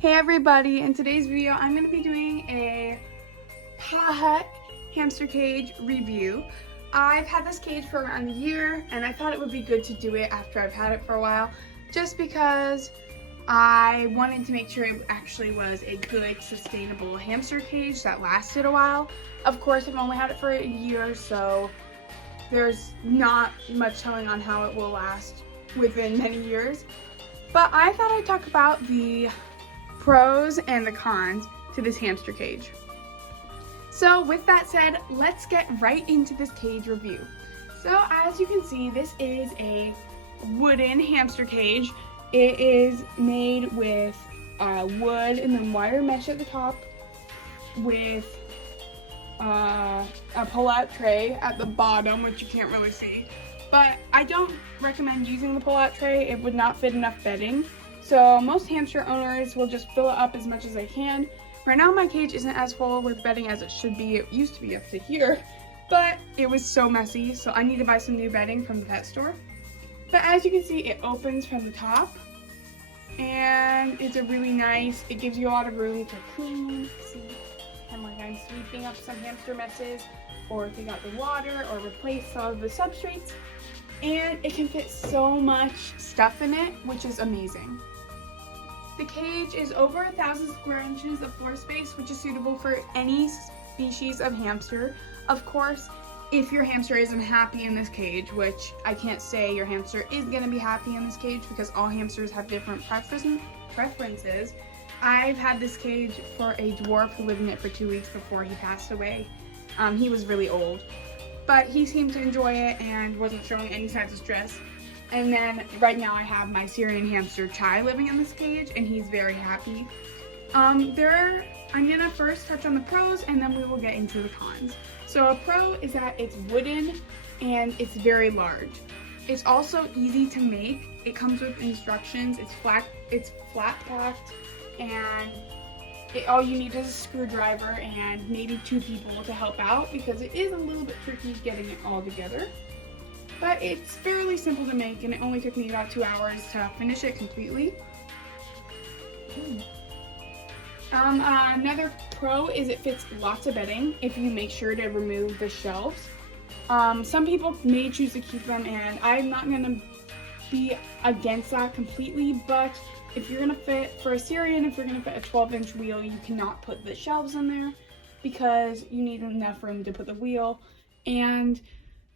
Hey everybody, in today's video I'm going to be doing a PawHut hamster cage review. I've had this cage for around a year and I thought it would be good to do it after I've had it for a while, just because I wanted to make sure it actually was a good, sustainable hamster cage that lasted a while. Of course, I've only had it for a year, so there's not much telling on how it will last within many years. But I thought I'd talk about the pros and the cons to this hamster cage. So with that said, let's get right into this cage review. So as you can see, this is a wooden hamster cage. It is made with wood and then wire mesh at the top with a pull-out tray at the bottom, which you can't really see. But I don't recommend using the pull-out tray. It would not fit enough bedding. So most hamster owners will just fill it up as much as they can. Right now my cage isn't as full with bedding as it should be. It used to be up to here, but it was so messy, so I need to buy some new bedding from the pet store. But as you can see, it opens from the top, and it's a really nice, it gives you a lot of room to clean. See, and like I'm sweeping up some hamster messes, or take out the water, or replace some of the substrates. And it can fit so much stuff in it, which is amazing. The cage is over 1,000 square inches of floor space, which is suitable for any species of hamster. Of course, if your hamster isn't happy in this cage, which I can't say your hamster is going to be happy in this cage because all hamsters have different preferences. I've had this cage for a dwarf who lived in it for 2 weeks before he passed away. He was really old, but he seemed to enjoy it and wasn't showing any signs of stress. And then right now I have my Syrian hamster Chai living in this cage, and he's very happy. I'm gonna first touch on the pros and then we will get into the cons. So a pro is that it's wooden and it's very large. It's also easy to make. It comes with instructions. It's flat packed, and all you need is a screwdriver and maybe 2 people to help out, because it is a little bit tricky getting it all together. But it's fairly simple to make, and it only took me about 2 hours to finish it completely. Another pro is it fits lots of bedding if you make sure to remove the shelves. Some people may choose to keep them, and I'm not going to be against that completely, but if you're going to fit, for a Syrian, if you're going to fit a 12-inch wheel, you cannot put the shelves in there because you need enough room to put the wheel. And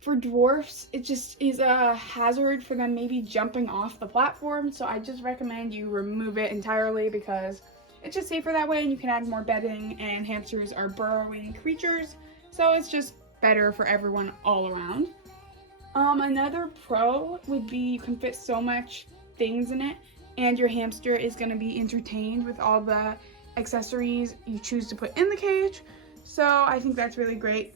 for dwarfs, it just is a hazard for them maybe jumping off the platform, so I just recommend you remove it entirely because it's just safer that way, and you can add more bedding, and hamsters are burrowing creatures, so it's just better for everyone all around. Another pro would be you can fit so much things in it, and your hamster is going to be entertained with all the accessories you choose to put in the cage, so I think that's really great.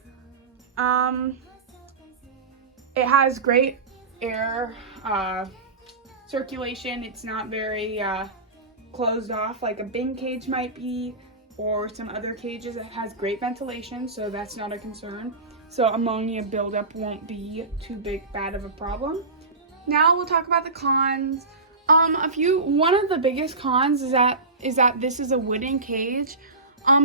It has great air circulation. It's not very closed off like a bin cage might be, or some other cages. It has great ventilation, so that's not a concern. So ammonia buildup won't be too bad of a problem. Now we'll talk about the cons. One of the biggest cons is that this is a wooden cage.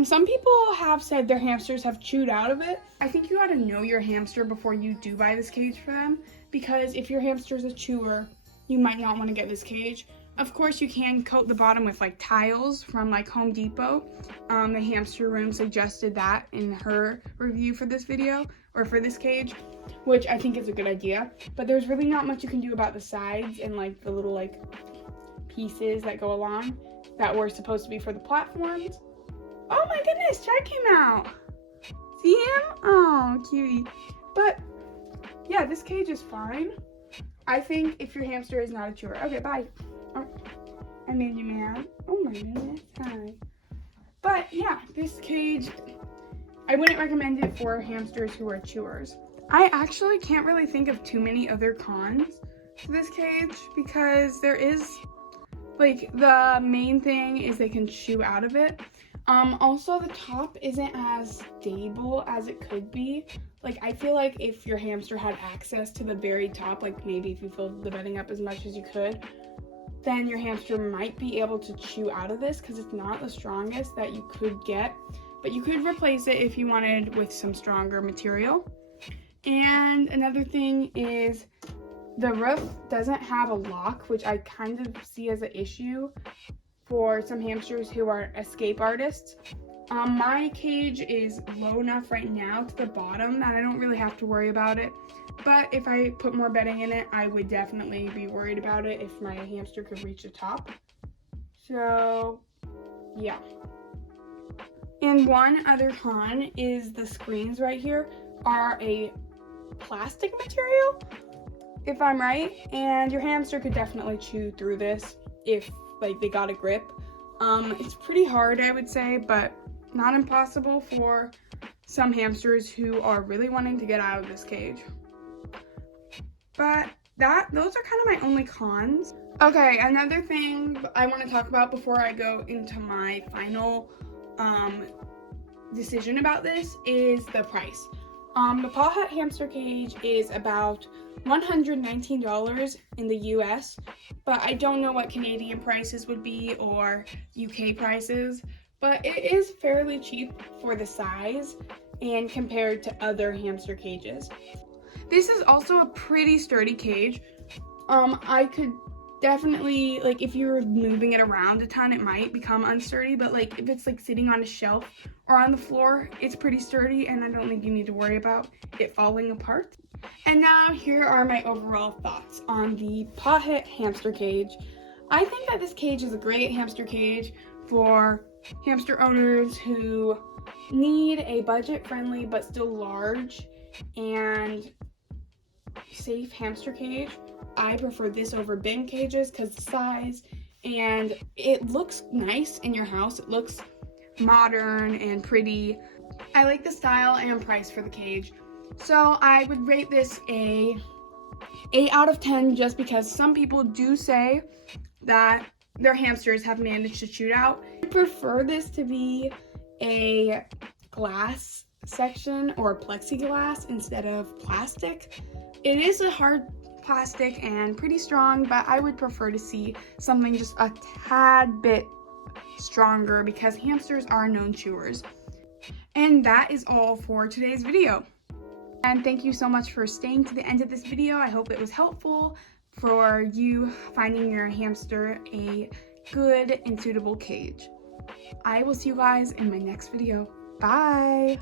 Some people have said their hamsters have chewed out of it. I think you gotta know your hamster before you do buy this cage for them, because if your hamster is a chewer, you might not want to get this cage. Of course, you can coat the bottom with like tiles from like Home Depot. The Hamster Room suggested that in her review for this video, or for this cage, which I think is a good idea. But there's really not much you can do about the sides and like the little like pieces that go along that were supposed to be for the platforms. Oh my goodness, Chai came out. See him? Oh, cutie. But yeah, this cage is fine. I think if your hamster is not a chewer. Okay, bye. Oh, I made you mad. Oh my goodness. Hi. But yeah, this cage, I wouldn't recommend it for hamsters who are chewers. I actually can't really think of too many other cons to this cage, because there is, like, the main thing is they can chew out of it. Also, the top isn't as stable as it could be. Like, I feel like if your hamster had access to the very top, like maybe if you filled the bedding up as much as you could, then your hamster might be able to chew out of this because it's not the strongest that you could get, but you could replace it if you wanted with some stronger material. And another thing is the roof doesn't have a lock, which I kind of see as an issue for some hamsters who are escape artists. My cage is low enough right now to the bottom that I don't really have to worry about it. But if I put more bedding in it, I would definitely be worried about it if my hamster could reach the top. So, yeah. And one other con is the screens right here are a plastic material, if I'm right, and your hamster could definitely chew through this if like they got a grip. It's pretty hard, I would say, but not impossible for some hamsters who are really wanting to get out of this cage. But those are kind of my only cons. Okay, another thing I want to talk about before I go into my final decision about this is the price. The PawHut hamster cage is about $119 in the US, but I don't know what Canadian prices would be or UK prices, but it is fairly cheap for the size and compared to other hamster cages. This is also a pretty sturdy cage. I could definitely, like, if you were moving it around a ton, it might become unsturdy, but like if it's like sitting on a shelf or on the floor, it's pretty sturdy, and I don't think you need to worry about it falling apart. And now here are my overall thoughts on the PawHut hamster cage. I think that this cage is a great hamster cage for hamster owners who need a budget-friendly but still large and safe hamster cage. I prefer this over bin cages because the size, and it looks nice in your house. It looks modern and pretty. I like the style and price for the cage. So I would rate this a 8 out of 10 just because some people do say that their hamsters have managed to chew out. I prefer this to be a glass section or plexiglass instead of plastic. It is a hard plastic and pretty strong, but I would prefer to see something just a tad bit stronger because hamsters are known chewers. And that is all for today's video. And thank you so much for staying to the end of this video. I hope it was helpful for you finding your hamster a good and suitable cage. I will see you guys in my next video. Bye!